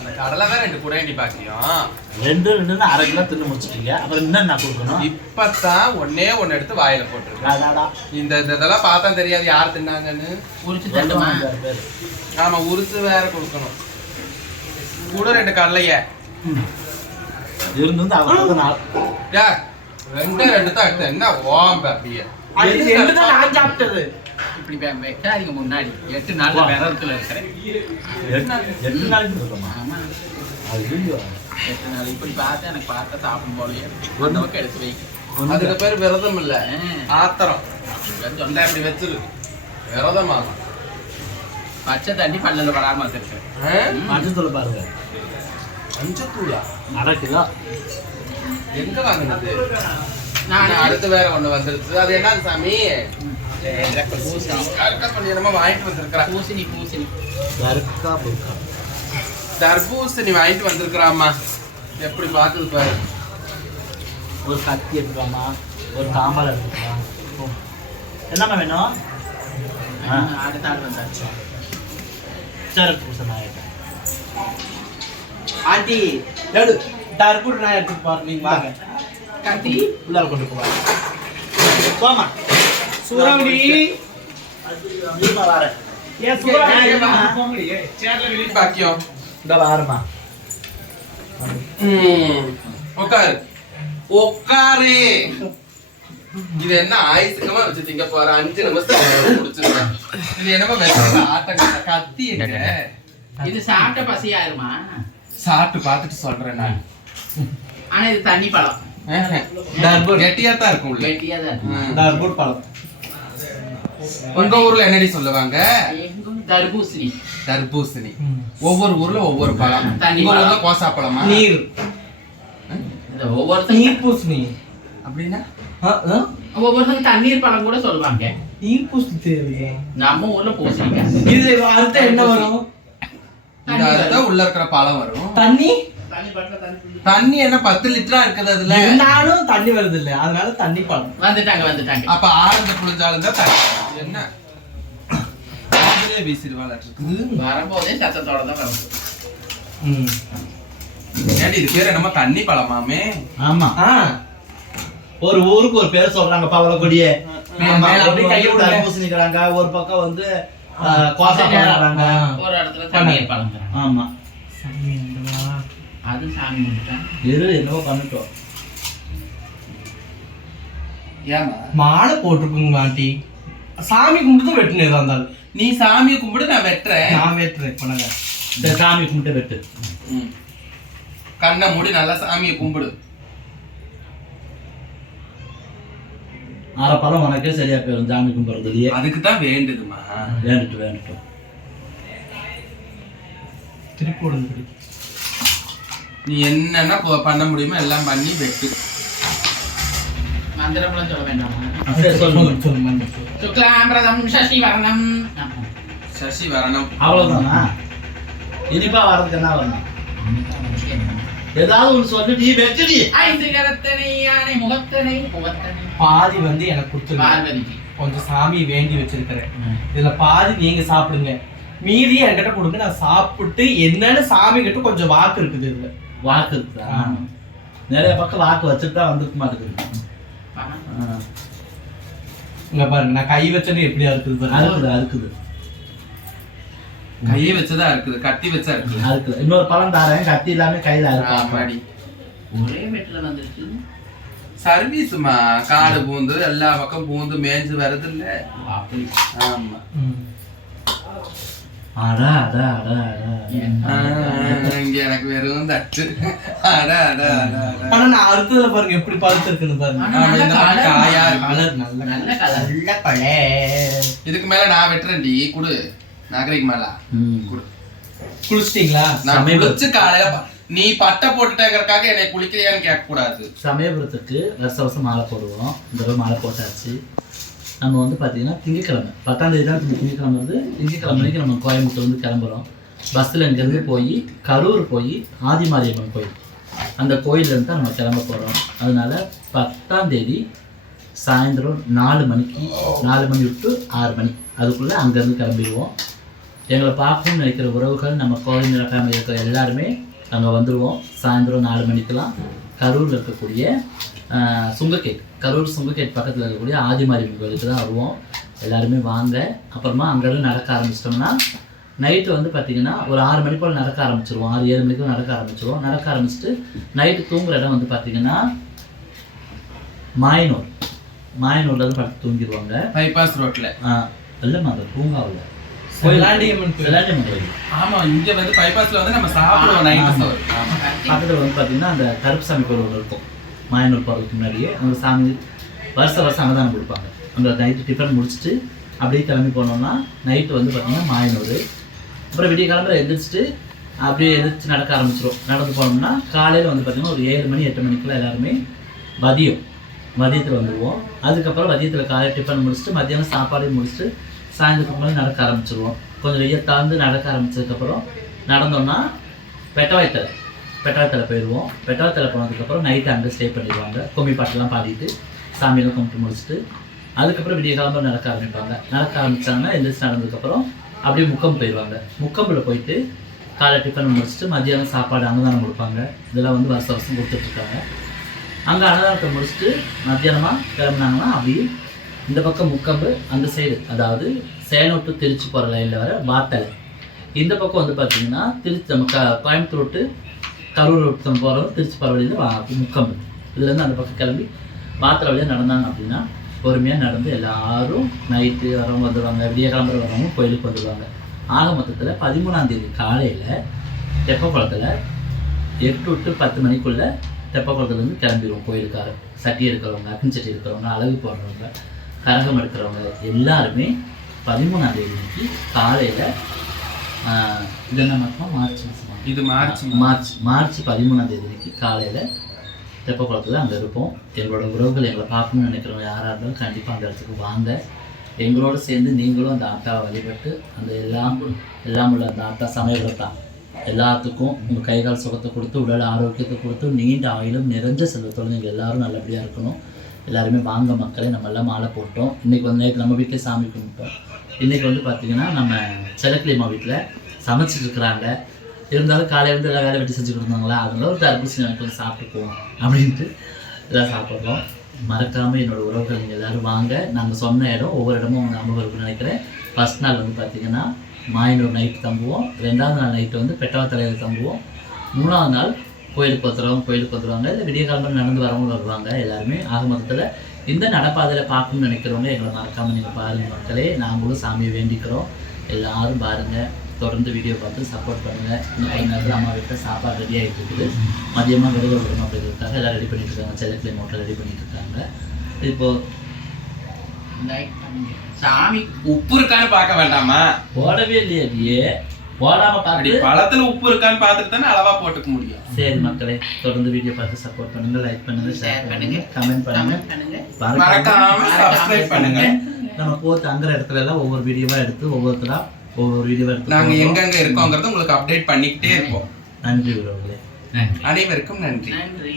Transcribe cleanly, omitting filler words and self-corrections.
அந்த கடலை தான் 2 குடையண்டி பாக்கியம். 2 அரை கிலோ தின்னு முடிச்சிட்டீங்க. அப்புறம் என்ன நான் கொடுக்கணும்? இப்பதான் ஒண்ணே ஒண்ணு எடுத்து வாயில போட்டுருக்கேன். இந்த இதெல்லாம் பார்த்தா தெரியாது யார் தின்னாங்கன்னு. உரிச்சு தட்டுமா? ஆமா, உரிச்சு வேற கொடுக்கணும். கூட 2 கடலைய இருந்து அவங்க 2 தான் எடுத்தேன். என்ன ஓம் அப்படியே நான் சாப்பிட்டது. இப்படி வைக்காதீங்க முன்னாடி. 8 நாள்ல விரதத்துல இருக்கிறேன். 8 நாளைக்கு இருக்குமா? ஆமா, ஐயோ 8 நாள். இப்படி பார்த்தா எனக்கு பார்த்தா சாப்பிடும் போலயே ஒரு நமக்கு எடுத்து வைக்க. அதுக்கு பேர் விரதம் இல்ல, ஆத்திரம். சொன்னா இப்படி வச்சிரு விரதமா. பச்சை தண்ணி பல்லில் வராம வச்சிருக்கேன். மஞ்சத்தூள் பாருங்க. மஞ்சத்தூளா? அரை கிலோ. எங்க வாங்கினது? நான் அடுத்து வேற ஒண்ணு வந்துருச்சு. அது என்ன சாமி? வாங்கிட்டு வந்திருக்கிறா. பூசணி தர்பூசணி வாங்கிட்டு வந்திருக்கிறாம்மா. எப்படி பாக்குது பாரு. ஒரு கத்தி எடுத்துக்கலாமா, ஒரு தாம்பால் எடுத்துக்கலாம். என்னம்மா வேணும்? அடுத்த ஆள் வந்தாச்சு. சரி பூசணி ஆகிட்டேன். ஆண்டி தர்பூர் நான் எடுத்துட்டு போறேன். நீங்க வாங்க. கத்தி உள்ளார கொண்டு போவாங்க. போமா சூறாவளி வரேன். பாக்கியம் இந்த வாரமா உட்காரு உட்காரு. இது என்ன ஆயுசுக்கமா வச்சு திங்க போற? 5 நிமிஷம் முடிச்சிருக்கேன். இது என்னமோ ஆட்டம் கத்தி. இது சாப்பிட்ட பசியாயிருமா? சாப்பிட்டு பார்த்துட்டு சொல்றேன் நான். ஆனா இது தண்ணி பழம். கெட்டியா தான் இருக்கும். கெட்டியா தான். தர்பூர் பழம். உங்க ஊர்ல என்னடி சொல்லுவாங்க? தர்பூசணி. தர்பூசணி. ஒவ்வொரு ஊர்ல ஒவ்வொரு பழம். உங்க ஊர்ல கோசா பழமா? நீர். ஒவ்வொருத்தரும் நீர் பூசணி அப்படின்னா ஒவ்வொருத்தரும் தண்ணீர் பழம் கூட சொல்லுவாங்க. நீர் பூசணி தெரியுது. நம்ம ஊர்ல பூசணிங்க. இது அர்த்தம் என்ன வரும்? இந்த அர்த்தம் உள்ள இருக்கிற பழம் வரும். தண்ணி. தண்ணி என்ன 10 லிட்டரா இருக்குது அதுல? நானும் தண்ணி வருது இல்ல, அதனால தண்ணி பழம். வந்துட்டாங்க. அப்ப ஆழ்ந்த புளிஞ்சாலும் தான் தண்ணி. என்ன வீசிடுவாள் வரும்போதே சத்தத்தோட தான் வரும். ஏன்டி இது பேர் என்னமோ தண்ணி பழமாமே? ஆமா, ஒரு ஊருக்கு ஒரு பேர் சொல்றாங்க. பவளக்கொடிய தர்பூசணிக்கிறாங்க, ஒரு பக்கம் வந்து கோசா பழம்றாங்க, ஒரு இடத்துல தண்ணீர் பழம். ஆமா, அது சாமி கும்பிட்டேன். என்னவோ பண்ணிட்டோம். ஏமா மாலை போட்டிருக்குங்க ஆண்டி. சாமி கும்பிட்டு வெட்டுனே தான் இருந்தாலும். நீ சாமியை கும்பிடு, நான் வெட்டுறேன். நான் வெட்டுறேன். பண்ணுங்க. சாமி கும்பிட்டு வெட்டு. கண்ணை மூடி நல்லா சாமியை கும்பிடு. அரை பழம் உனக்கே சரியா போயிடும் சாமி கும்பிடுறதுலயே. அதுக்கு தான் வேண்டுதுமா. வேண்டுட்டு திருப்பி விடுங்க. நீ என்னன்னா பண்ண முடியுமோ எல்லாம் பண்ணி வெட்டு. மந்திரம்லாம் சொல்ல வேண்டாமா? அப்படியே சொல்லுங்க. சுக்லாம்பிரதம் சசி வரணம். சசி வரணும். அவ்வளவுதானா? இனிப்பா வர்றதுக்கு என்ன வரணும்? ஏதாவது ஒன்று சொல்லி நீ வெற்றி. 5 கரத்தனை யானை முகத்தனை முகத்தனை. பாதி வந்து எனக்கு கொடுத்துருங்க. பார்வதிக்கு கொஞ்சம் சாமி வேண்டி வச்சிருக்கிறேன். இதுல பாதி நீங்க சாப்பிடுங்க, மீதி என்கிட்ட கொடுங்க. நான் சாப்பிட்டு என்னன்னு சாமி கிட்ட கொஞ்சம் வாக்கு இருக்குது. இதுல வாக்கு இருக்குதா? நிறைய பக்கம் வாக்கு வச்சுட்டு தான் வந்துக்க மாட்டேங்குது. இங்க பாருங்க, நான் கை வச்சது எப்படியா இருக்குது? இருக்குது. கையை வச்சதா இருக்குது, கத்தி வச்சா இருக்குது. இன்னொரு பழம் தாரேன், கத்தி இல்லாம கையில இருக்கு. ஒரே வெட்டில வந்துருச்சு. சர்வீஸ்மா, காடு பூந்து எல்லா பக்கம் பூந்து மேய்ஞ்சு வருது இல்ல. ஆமா. இங்க எனக்கு வெறும் தட்டு. ஆனா நான் அறுத்ததுல பாருங்க எப்படி பழுத்து இருக்குன்னு பாருங்க. காயா நல்ல கலர். இதுக்கு மேல நான் வெட்டுறேன்டி. குடு நாகரிக மேல குடு. குளிச்சிட்டீங்களா? நான் குளிச்சு காலையில நீ பட்டை போட்டுட்டேங்கிறதுக்காக என்னை குளிக்கலையான்னு கேட்க கூடாது. சமயபுரத்துக்கு வருஷம் மாலை போடுவோம். இந்த மாலை போட்டாச்சு. நம்ம வந்து பார்த்தீங்கன்னா திங்கக்கிழமை 10ஆம் தேதி தான் திங்கக்கிழமை வருது. திங்கக்கிழமைக்கு நம்ம கோயம்புத்தூர் வந்து கிளம்புறோம். பஸ்ஸில் இங்கேருந்து போய் கரூர் போய் ஆதிமாரியம்மன் கோயில், அந்த கோயிலேருந்து தான் நம்ம கிளம்ப போகிறோம். அதனால 10ஆம் தேதி சாயந்தரம் 4 மணிக்கு 4 மணி விட்டு 6 மணி அதுக்குள்ளே அங்கேருந்து கிளம்பிடுவோம். எங்களை பார்க்கணும்னு நினைக்கிற உறவுகள் நம்ம கோவில் நில ஃபேமிலி இருக்கிற எல்லாருமே அங்கே வந்துடுவோம். சாயந்தரம் 4 மணிக்கெல்லாம் கரூரில் இருக்கக்கூடிய சுங்கக்கேட், கரூர் சுங்கக்கேட் பக்கத்தில் இருக்கக்கூடிய ஆதிமாரியம்மன் கோயிலுக்கு தான் வருவோம். எல்லாருமே வாங்க. அப்புறமா அங்கேருந்து நடக்க ஆரம்பிச்சிட்டோம்னா நைட்டு வந்து பார்த்திங்கன்னா ஒரு 6 மணி போல் நடக்க ஆரம்பிச்சிருவோம். 6-7 மணிக்கு நடக்க ஆரம்பிச்சிருவோம். நடக்க ஆரம்பிச்சுட்டு நைட்டு தூங்குற இடம் வந்து பார்த்திங்கன்னா மாயனூர்ல இருந்து படுத்து தூங்கிடுவாங்க. பைபாஸ் ரோட்ல இல்லைம்மா, அந்த பூங்காவில் செல்லாண்டியம்மன் கோயில். ஆமா, இங்க வந்து பைபாஸ்ல வந்து நம்ம சாப்பிடுவோம் நைட் சோறு. பக்கத்தில் வந்து பார்த்தீங்கன்னா அந்த கருப்புசாமி கோயில் ஒன்று இருக்கும். மாயனூர் போகிறதுக்கு முன்னாடியே அந்த சாமி வருஷம் அன்னதானம் கொடுப்பாங்க. அந்த நைட்டு டிஃபன் முடிச்சுட்டு அப்படியே கிளம்பி போனோம்னா நைட்டு வந்து பார்த்திங்கன்னா மாயனூர். அப்புறம் விடிய கிளம்புற எந்திரிச்சிட்டு அப்படியே எதிர்த்து நடக்க ஆரம்பிச்சிடும். நடந்து போனோம்னா காலையில் வந்து பார்த்திங்கன்னா ஒரு 7 மணி 8 மணிக்குள்ள எல்லாருமே மதியத்தில் வந்துடுவோம். அதுக்கப்புறம் மதியத்தில் காலையில் டிஃபன் முடிச்சுட்டு மதியானம் சாப்பாடையும் முடிச்சுட்டு சாயந்தரத்துக்கு மேலே நடக்க ஆரம்பிச்சிடுவோம். கொஞ்சம் வெய்ய தாழ்ந்து நடக்க ஆரம்பித்ததுக்கப்புறம் நடந்தோம்னா பெட்டாயத்தலை போயிடுவோம். பெட்டாயத்தலை போனதுக்கப்புறம் நைட்டு அங்கே ஸ்டே பண்ணிடுவாங்க. கும்மி பாட்டெல்லாம் பாடிட்டு சாமியெல்லாம் கும்பிட்டு முடிச்சுட்டு அதுக்கப்புறம் விடிய காலம்பரம் நடக்க ஆரம்பிப்பாங்க. நடக்க ஆரம்பித்தாங்கன்னா எந்திரிச்சு நடந்ததுக்கப்புறம் அப்படியே முக்கம் போயிடுவாங்க. முக்கம்பில் போயிட்டு காலை டிஃபன் முடிச்சுட்டு மதியானம் சாப்பாடு அன்னதானம் கொடுப்பாங்க. இதெல்லாம் வந்து வருஷம் கொடுத்துட்ருக்காங்க. அங்கே அன்னதானத்தை முடிச்சுட்டு மத்தியானமாக கிளம்புனாங்கன்னா அப்படியே இந்த பக்கம் முக்கம்பு, அந்த சைடு அதாவது சேலம் டு திருச்சி போகிற லைனில் வர வாத்தலை. இந்த பக்கம் வந்து பார்த்திங்கன்னா திருச்சி நம்ம கோயம்புத்தூர் விட்டு கரூர் விட்டு போகிறவங்க திருச்சி போகிற வழியில் முக்கம்பு. இதுலேருந்து அந்த பக்கம் கிளம்பி வாத்தலை வழியாக நடந்தாங்க அப்படின்னா பொறுமையாக நடந்து எல்லாரும் நைட்டு வரவங்க வந்துடுவாங்க. விடிய கிளம்புற வரவங்க கோயிலுக்கு வந்துடுவாங்க. ஆக மொத்தத்தில் 13ஆம் தேதி காலையில் தெப்பக்குளத்தில் 8 to 10 மணிக்குள்ளே தெப்பக்குளத்துலேருந்து கிளம்பிடுவோம் கோயிலுக்காரர். சட்டி எடுக்கிறவங்க, அக்னி சட்டி எடுக்கிறவங்க, அழகு போடுறவங்க, கரகம் எடுக்கிறவங்க எல்லாருமே 13ஆம் தேதிக்கு காலையில் இது என்ன மாதம்? மார்ச் மாதம். இது மார்ச் 13ஆம் தேதிக்கு காலையில் தெப்பக்குளத்தில் அங்கே இருப்போம். எங்களோட உறவுகள் எங்களை பார்க்கணும்னு நினைக்கிறவங்க யாராக இருந்தாலும் கண்டிப்பாக அந்த இடத்துக்கு வாங்க. எங்களோடு சேர்ந்து நீங்களும் அந்த ஆட்டாவை வழிபட்டு அந்த எல்லாம் உள்ள அந்த ஆட்டா சமயத்தான் எல்லாத்துக்கும் உங்கள் கைகால் சுகத்தை கொடுத்து உடல் ஆரோக்கியத்தை கொடுத்து நீண்ட ஆயிலும் நிறைஞ்ச செல்வத்தோடு நீங்கள் எல்லோரும் நல்லபடியாக இருக்கணும். எல்லாருமே வாங்க மக்களே. நம்ம எல்லாம் மாலை போட்டோம். இன்றைக்கி வந்து நைட்டு நம்ம வீட்டிலே சாமி கும்பிட்டோம். இன்றைக்கி வந்து பார்த்திங்கன்னா நம்ம செலக்கிளியம்மா வீட்டில் சமைச்சிட்ருக்குறாங்க. இருந்தாலும் காலையில் வந்து எல்லாம் வேலை வெட்டி செஞ்சு கொடுத்தாங்களா, அதனால ஒரு தர்பூசணி எனக்கு கொஞ்சம் சாப்பிட்டுக்குவோம் அப்படின்ட்டு எல்லாம் சாப்பிட்றோம். மறக்காமல் என்னோடய உறவுகள் நீங்கள் எல்லோரும் வாங்க. நாங்கள் சொன்ன இடம் ஒவ்வொரு இடமும் அவங்க ஞாபகம் இருக்குன்னு நினைக்கிறேன். ஃபஸ்ட் நாள் வந்து பார்த்திங்கன்னா மாயனூர் நைட்டு தங்குவோம். 2வது நாள் நைட்டு வந்து பெட்டாவத்தலையில் தங்குவோம். 3வது நாள் கோயிலுக்கு வந்துடுவாங்க. இல்லை விடிய காலம்பரம் நடந்து வரவங்க வருவாங்க எல்லாருமே. ஆக மொத்தத்தில் இந்த நடப்பாதையில் பார்க்கணும்னு நினைக்கிறவங்க எங்களை மறக்காமல் நீங்கள் பாருங்கள் மக்களே. நாங்களும் சாமியை வேண்டிக்கிறோம். எல்லோரும் பாருங்கள். தொடர்ந்து வீடியோ பார்த்து சப்போர்ட் பண்ணுங்கள். இன்னும் கொஞ்ச நேரத்தில் அம்மா வீட்டில் சாப்பாடு ரெடி ஆகிட்டு இருக்குது. மதியமாக விடுதலை விடணும் அப்படிங்கிறதுக்காக எல்லாம் ரெடி பண்ணிட்டு இருக்காங்க. செல்லக்கிளை மோட்டர் ரெடி பண்ணிட்டு இருக்காங்க. இப்போது சாமி உப்பு இருக்கான்னு பார்க்க வேண்டாமா? போடவே இல்லையே. போடாமல் பார்த்து பழத்தில் உப்பு இருக்கான்னு பார்த்துட்டு தானே அளவாக போட்டுக்க முடியும். சரி மக்களே, தொடர்ந்து வீடியோ பார்த்து சப்போர்ட் பண்ணுங்கள். லைக் பண்ணுங்கள், ஷேர் பண்ணுங்கள், கமெண்ட் பண்ணுங்கள், மறக்காம சப்ஸ்கிரைப் பண்ணுங்க. நம்ம போட்டு அங்குற இடத்துல எல்லாம் ஒவ்வொரு வீடியோவாக எடுத்து ஒவ்வொரு வீடியோவாக எடுத்து நாங்கள் எங்கெங்க இருக்கோங்கிறத உங்களுக்கு அப்டேட் பண்ணிக்கிட்டே இருப்போம். நன்றி உறவுகளே. அனைவருக்கும் நன்றி. நன்றி.